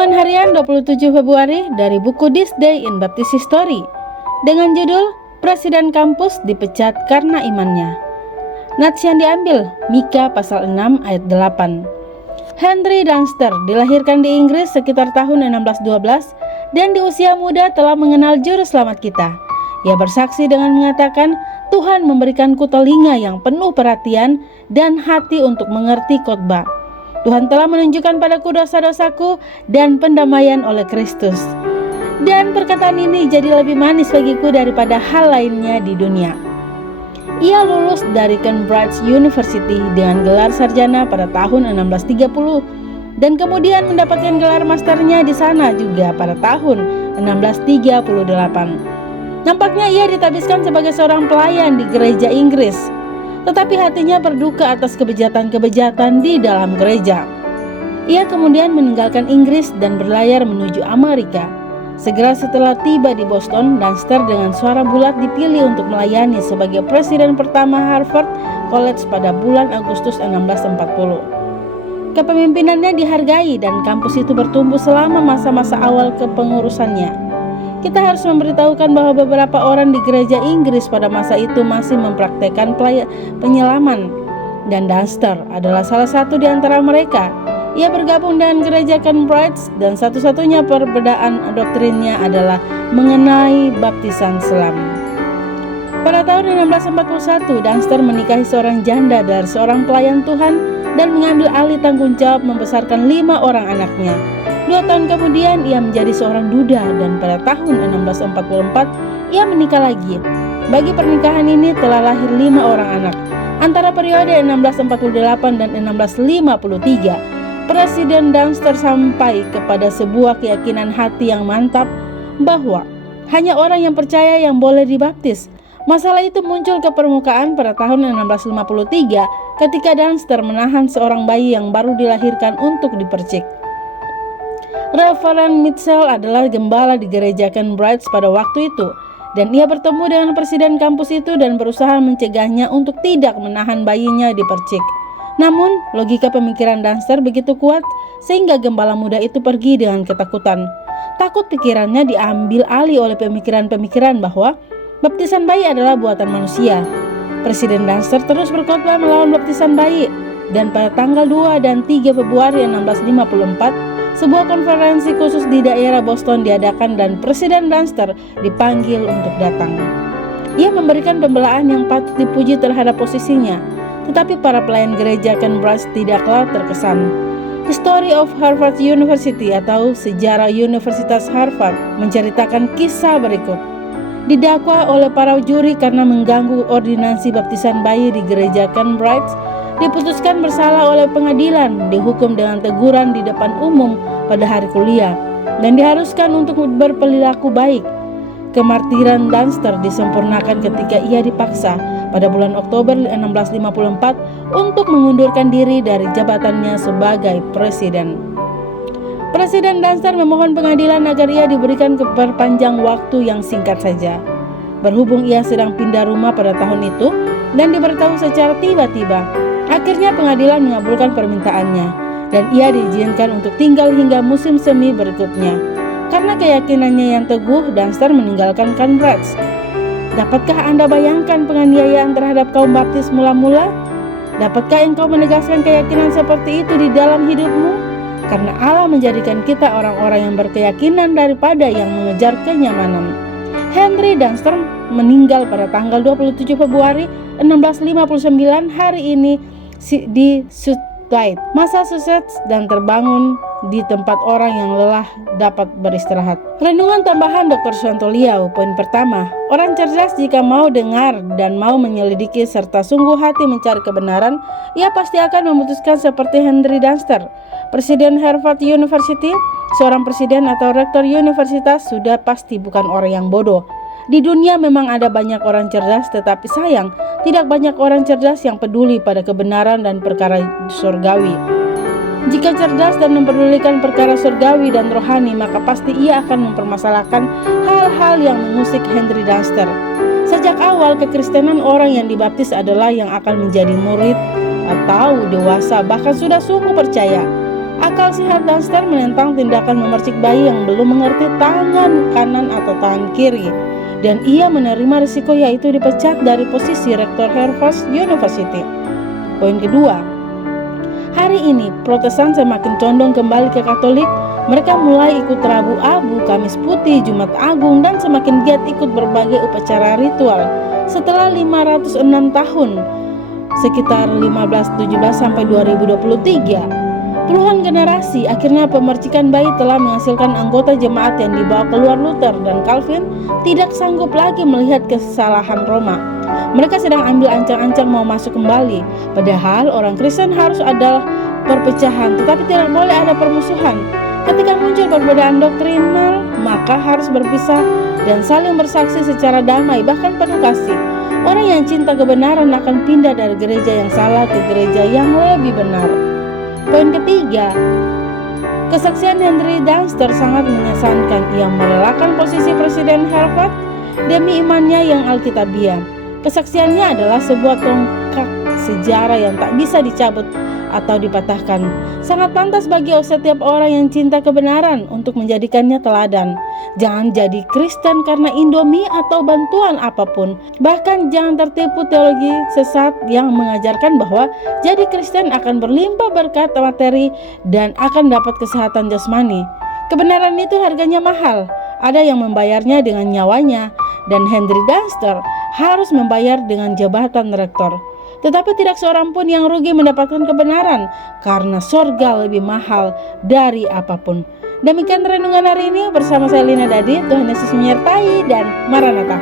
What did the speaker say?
Renungan Harian 27 Februari dari buku This Day in Baptist History dengan judul Presiden Kampus dipecat karena imannya. Nats yang diambil Mika pasal 6 ayat 8. Henry Dunster dilahirkan di Inggris sekitar tahun 1612 dan di usia muda telah mengenal juru selamat kita. Ia bersaksi dengan mengatakan, Tuhan memberikanku telinga yang penuh perhatian dan hati untuk mengerti khotbah. Tuhan telah menunjukkan padaku dosa-dosaku dan pendamaian oleh Kristus. Dan perkataan ini jadi lebih manis bagiku daripada hal lainnya di dunia. Ia lulus dari Cambridge University dengan gelar sarjana pada tahun 1630 dan kemudian mendapatkan gelar masternya di sana juga pada tahun 1638. Nampaknya ia ditabiskan sebagai seorang pelayan di gereja Inggris, tetapi hatinya berduka atas kebejatan-kebejatan di dalam gereja. Ia kemudian meninggalkan Inggris dan berlayar menuju Amerika. Segera setelah tiba di Boston, Dunster dengan suara bulat dipilih untuk melayani sebagai presiden pertama Harvard College pada bulan Agustus 1640. Kepemimpinannya dihargai dan kampus itu bertumbuh selama masa-masa awal kepengurusannya. Kita harus memberitahukan bahwa beberapa orang di gereja Inggris pada masa itu masih mempraktekkan penyelaman, dan Dunster adalah salah satu di antara mereka. Ia bergabung dengan gereja Cambridge dan satu-satunya perbedaan doktrinnya adalah mengenai baptisan selam. Pada tahun 1641, Dunster menikahi seorang janda dari seorang pelayan Tuhan dan mengambil alih tanggung jawab membesarkan 5 orang anaknya. 2 tahun kemudian ia menjadi seorang duda dan pada tahun 1644 ia menikah lagi. Bagi pernikahan ini telah lahir 5 orang anak. Antara periode 1648 dan 1653, Presiden Dunster sampai kepada sebuah keyakinan hati yang mantap bahwa hanya orang yang percaya yang boleh dibaptis. Masalah itu muncul ke permukaan pada tahun 1653 ketika Dunster menahan seorang bayi yang baru dilahirkan untuk dipercik. Reverend Mitchell adalah gembala di gereja Cambridge pada waktu itu, dan ia bertemu dengan presiden kampus itu dan berusaha mencegahnya untuk tidak menahan bayinya dipercik. Namun, logika pemikiran Dunster begitu kuat sehingga gembala muda itu pergi dengan ketakutan. Takut pikirannya diambil alih oleh pemikiran-pemikiran bahwa baptisan bayi adalah buatan manusia. Presiden Dunster terus berkhotbah melawan baptisan bayi, dan pada tanggal 2 dan 3 Februari 1654, sebuah konferensi khusus di daerah Boston diadakan dan Presiden Dunster dipanggil untuk datang. Ia memberikan pembelaan yang patut dipuji terhadap posisinya, tetapi para pelayan gereja Cambridge tidaklah terkesan. History of Harvard University atau Sejarah Universitas Harvard menceritakan kisah berikut. Didakwa oleh para juri karena mengganggu ordinasi baptisan bayi di gereja Cambridge, diputuskan bersalah oleh pengadilan, dihukum dengan teguran di depan umum pada hari kuliah, dan diharuskan untuk berperilaku baik. Kemartiran Dunster disempurnakan ketika ia dipaksa pada bulan Oktober 1654 untuk mengundurkan diri dari jabatannya sebagai presiden. Presiden Dunster memohon pengadilan agar ia diberikan perpanjang waktu yang singkat saja. Berhubung ia sedang pindah rumah pada tahun itu dan diberitahu secara tiba-tiba, akhirnya pengadilan mengabulkan permintaannya dan ia diizinkan untuk tinggal hingga musim semi berikutnya. Karena keyakinannya yang teguh, Dunster meninggalkan Cambridge. Dapatkah Anda bayangkan penganiayaan terhadap kaum baptis mula-mula? Dapatkah engkau menegaskan keyakinan seperti itu di dalam hidupmu? Karena Allah menjadikan kita orang-orang yang berkeyakinan daripada yang mengejar kenyamanan. Henry Dunster meninggal pada tanggal 27 Februari 1659 hari ini di Sutcliffe, Massachusetts, dan terbangun di tempat orang yang lelah dapat beristirahat. Renungan tambahan Dr. Suwanto Liau. Poin pertama, orang cerdas jika mau dengar dan mau menyelidiki serta sungguh hati mencari kebenaran, ia pasti akan memutuskan seperti Henry Dunster. Presiden Harvard University, seorang presiden atau rektor universitas sudah pasti bukan orang yang bodoh. Di dunia memang ada banyak orang cerdas, tetapi sayang, tidak banyak orang cerdas yang peduli pada kebenaran dan perkara surgawi. Jika cerdas dan memperdulikan perkara surgawi dan rohani, maka pasti ia akan mempermasalahkan hal-hal yang mengusik Henry Dunster. Sejak awal, kekristenan orang yang dibaptis adalah yang akan menjadi murid atau dewasa, bahkan sudah sungguh percaya. Akal sehat Dunster menentang tindakan memercik bayi yang belum mengerti tangan kanan atau tangan kiri, dan ia menerima risiko yaitu dipecat dari posisi rektor Harvard University. Poin kedua, hari ini Protestan semakin condong kembali ke Katolik. Mereka mulai ikut Rabu Abu, Kamis Putih, Jumat Agung, dan semakin giat ikut berbagai upacara ritual. Setelah 506 tahun, sekitar 1517 sampai 2023, puluhan generasi, akhirnya pemercikan bayi telah menghasilkan anggota jemaat yang dibawa keluar Luther dan Calvin tidak sanggup lagi melihat kesalahan Roma. Mereka sedang ambil ancang-ancang mau masuk kembali. Padahal orang Kristen harus ada perpecahan, tetapi tidak boleh ada permusuhan. Ketika muncul perbedaan doktrinal, maka harus berpisah dan saling bersaksi secara damai, bahkan penuh kasih. Orang yang cinta kebenaran akan pindah dari gereja yang salah ke gereja yang lebih benar. Poin ketiga, kesaksian Henry Dunster sangat mengesankan. Ia merelakan posisi Presiden Harvard demi imannya yang alkitabiah. Kesaksiannya adalah sebuah tongkat sejarah yang tak bisa dicabut atau dipatahkan. Sangat pantas bagi setiap orang yang cinta kebenaran untuk menjadikannya teladan. Jangan jadi Kristen karena Indomie atau bantuan apapun. Bahkan jangan tertipu teologi sesat yang mengajarkan bahwa jadi Kristen akan berlimpah berkat materi dan akan dapat kesehatan jasmani. Kebenaran itu harganya mahal. Ada yang membayarnya dengan nyawanya, dan Henry Dunster harus membayar dengan jabatan rektor. Tetapi tidak seorang pun yang rugi mendapatkan kebenaran, karena sorga lebih mahal dari apapun. Demikian renungan hari ini bersama saya Lina Dadi. Tuhan Yesus menyertai dan Maranatha.